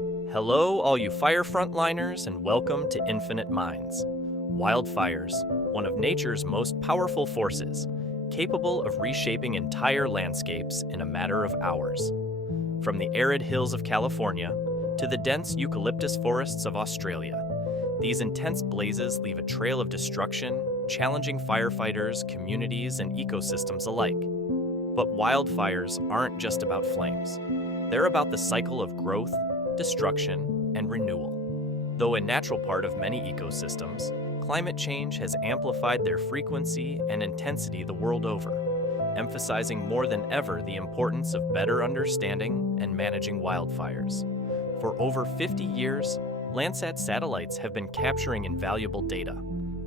Hello, all you fire frontliners, and welcome to Infinite Minds. Wildfires, one of nature's most powerful forces, capable of reshaping entire landscapes in a matter of hours. From the arid hills of California to the dense eucalyptus forests of Australia, these intense blazes leave a trail of destruction, challenging firefighters, communities, and ecosystems alike. But wildfires aren't just about flames. They're about the cycle of growth, destruction, and renewal. Though a natural part of many ecosystems, climate change has amplified their frequency and intensity the world over, emphasizing more than ever the importance of better understanding and managing wildfires. For over 50 years, Landsat satellites have been capturing invaluable data,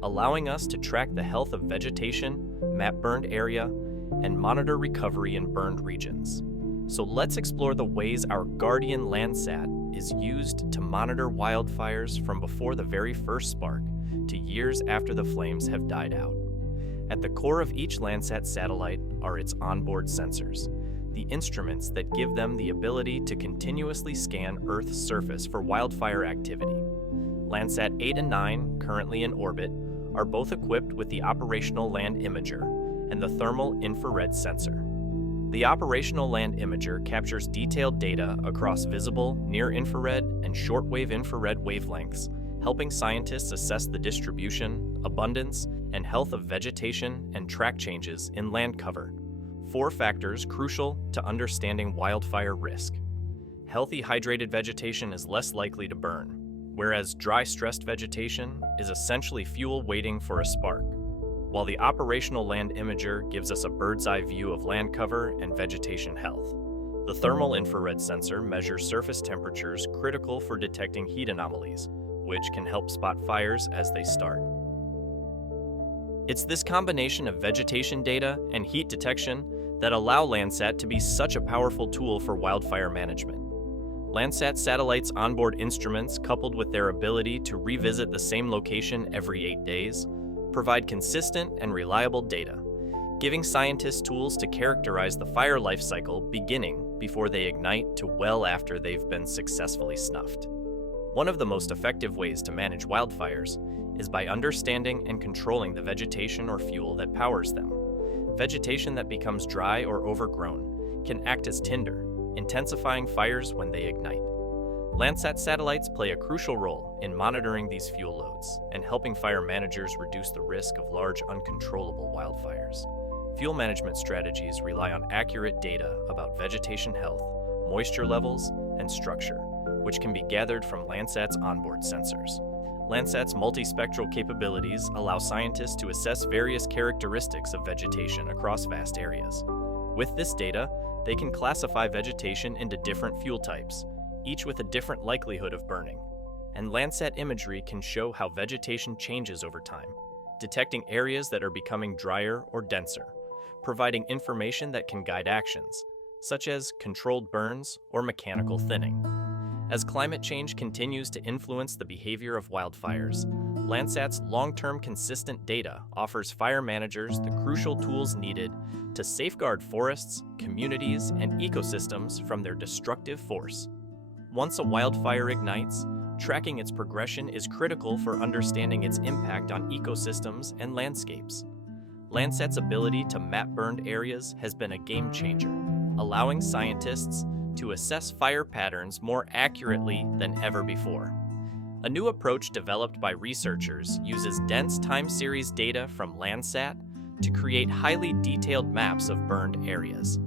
allowing us to track the health of vegetation, map burned area, and monitor recovery in burned regions. So let's explore the ways our guardian Landsat is used to monitor wildfires from before the very first spark to years after the flames have died out. At the core of each Landsat satellite are its onboard sensors, the instruments that give them the ability to continuously scan Earth's surface for wildfire activity. Landsat 8 and 9, currently in orbit, are both equipped with the operational land imager and the thermal infrared sensor. The operational land imager captures detailed data across visible, near-infrared, and shortwave infrared wavelengths, helping scientists assess the distribution, abundance, and health of vegetation and track changes in land cover, 4 factors crucial to understanding wildfire risk. Healthy, hydrated vegetation is less likely to burn, whereas dry, stressed vegetation is essentially fuel waiting for a spark. While the operational land imager gives us a bird's-eye view of land cover and vegetation health, the thermal infrared sensor measures surface temperatures critical for detecting heat anomalies, which can help spot fires as they start. It's this combination of vegetation data and heat detection that allow Landsat to be such a powerful tool for wildfire management. Landsat satellites' onboard instruments, coupled with their ability to revisit the same location every 8 days, provide consistent and reliable data, giving scientists tools to characterize the fire life cycle beginning before they ignite to well after they've been successfully snuffed. One of the most effective ways to manage wildfires is by understanding and controlling the vegetation or fuel that powers them. Vegetation that becomes dry or overgrown can act as tinder, intensifying fires when they ignite. Landsat satellites play a crucial role in monitoring these fuel loads and helping fire managers reduce the risk of large, uncontrollable wildfires. Fuel management strategies rely on accurate data about vegetation health, moisture levels, and structure, which can be gathered from Landsat's onboard sensors. Landsat's multispectral capabilities allow scientists to assess various characteristics of vegetation across vast areas. With this data, they can classify vegetation into different fuel types, each with a different likelihood of burning. And Landsat imagery can show how vegetation changes over time, detecting areas that are becoming drier or denser, providing information that can guide actions, such as controlled burns or mechanical thinning. As climate change continues to influence the behavior of wildfires, Landsat's long-term consistent data offers fire managers the crucial tools needed to safeguard forests, communities, and ecosystems from their destructive force. Once a wildfire ignites, tracking its progression is critical for understanding its impact on ecosystems and landscapes. Landsat's ability to map burned areas has been a game changer, allowing scientists to assess fire patterns more accurately than ever before. A new approach developed by researchers uses dense time series data from Landsat to create highly detailed maps of burned areas.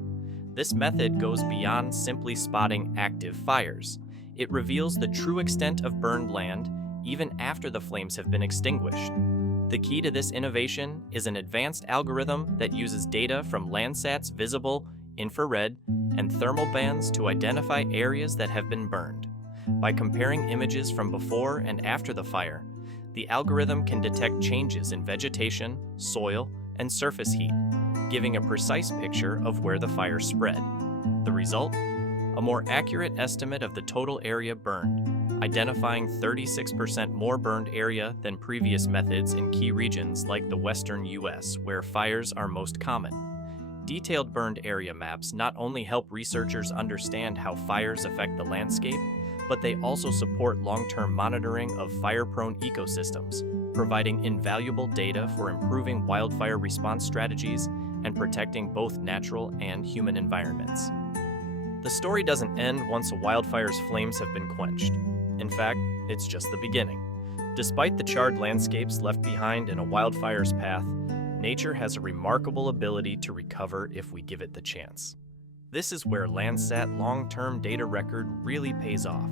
This method goes beyond simply spotting active fires. It reveals the true extent of burned land even after the flames have been extinguished. The key to this innovation is an advanced algorithm that uses data from Landsat's visible, infrared, and thermal bands to identify areas that have been burned. By comparing images from before and after the fire, the algorithm can detect changes in vegetation, soil, and surface heat, giving a precise picture of where the fire spread. The result? A more accurate estimate of the total area burned, identifying 36% more burned area than previous methods in key regions like the western US, where fires are most common. Detailed burned area maps not only help researchers understand how fires affect the landscape, but they also support long-term monitoring of fire-prone ecosystems, providing invaluable data for improving wildfire response strategies and protecting both natural and human environments. The story doesn't end once a wildfire's flames have been quenched. In fact, it's just the beginning. Despite the charred landscapes left behind in a wildfire's path, nature has a remarkable ability to recover if we give it the chance. This is where Landsat long-term data record really pays off,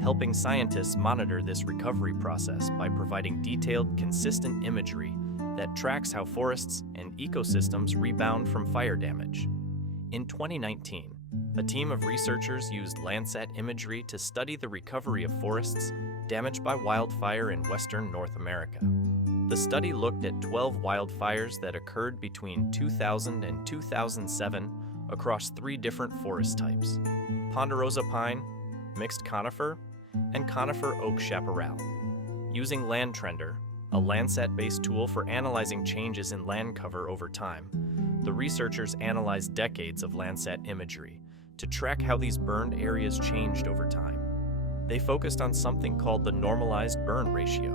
helping scientists monitor this recovery process by providing detailed, consistent imagery that tracks how forests and ecosystems rebound from fire damage. In 2019, a team of researchers used Landsat imagery to study the recovery of forests damaged by wildfire in western North America. The study looked at 12 wildfires that occurred between 2000 and 2007 across 3 different forest types: ponderosa pine, mixed conifer, and conifer oak chaparral. Using LandTrender, a Landsat-based tool for analyzing changes in land cover over time, the researchers analyzed decades of Landsat imagery to track how these burned areas changed over time. They focused on something called the normalized burn ratio,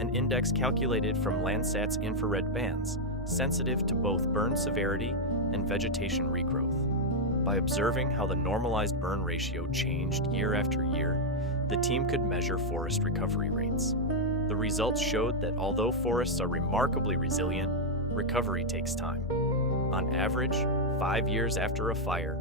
an index calculated from Landsat's infrared bands, sensitive to both burn severity and vegetation regrowth. By observing how the normalized burn ratio changed year after year, the team could measure forest recovery rates. The results showed that although forests are remarkably resilient, recovery takes time. On average, 5 years after a fire,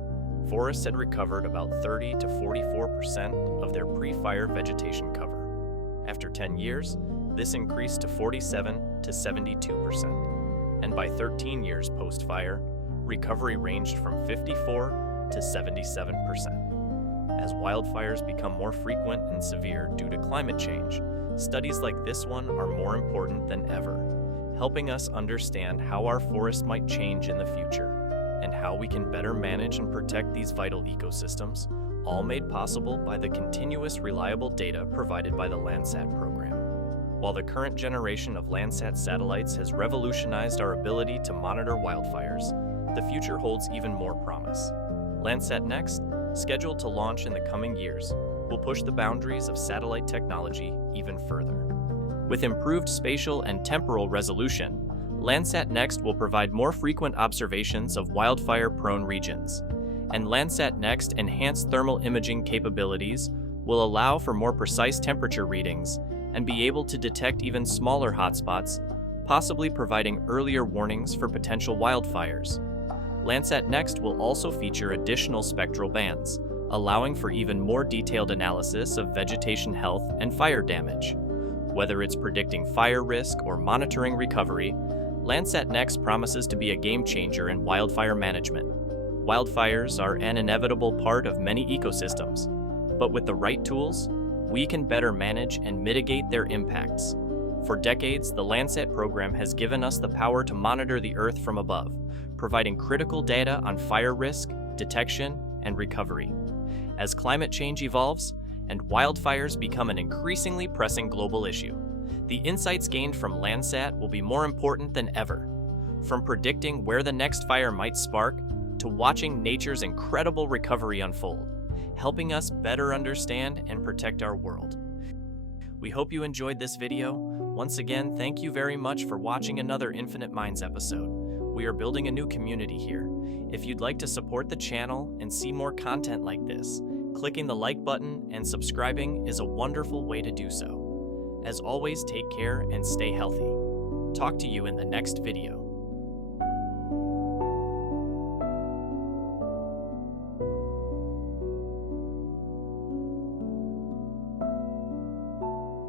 forests had recovered about 30 to 44% of their pre-fire vegetation cover. After 10 years, this increased to 47 to 72%. And by 13 years post-fire, recovery ranged from 54 to 77%. As wildfires become more frequent and severe due to climate change, studies like this one are more important than ever, helping us understand how our forest might change in the future and how we can better manage and protect these vital ecosystems, all made possible by the continuous reliable data provided by the Landsat program. While the current generation of Landsat satellites has revolutionized our ability to monitor wildfires, the future holds even more promise. Landsat Next, scheduled to launch in the coming years, will push the boundaries of satellite technology even further. With improved spatial and temporal resolution, Landsat Next will provide more frequent observations of wildfire-prone regions, and Landsat Next enhanced thermal imaging capabilities will allow for more precise temperature readings and be able to detect even smaller hotspots, possibly providing earlier warnings for potential wildfires. Landsat Next will also feature additional spectral bands, allowing for even more detailed analysis of vegetation health and fire damage. Whether it's predicting fire risk or monitoring recovery, Landsat Next promises to be a game changer in wildfire management. Wildfires are an inevitable part of many ecosystems, but with the right tools, we can better manage and mitigate their impacts. For decades, the Landsat program has given us the power to monitor the Earth from above, providing critical data on fire risk, detection, and recovery. As climate change evolves and wildfires become an increasingly pressing global issue, the insights gained from Landsat will be more important than ever. From predicting where the next fire might spark to watching nature's incredible recovery unfold, helping us better understand and protect our world. We hope you enjoyed this video. Once again, thank you very much for watching another Infinite Minds episode. We are building a new community here. If you'd like to support the channel and see more content like this, clicking the like button and subscribing is a wonderful way to do so. As always, take care and stay healthy. Talk to you in the next video.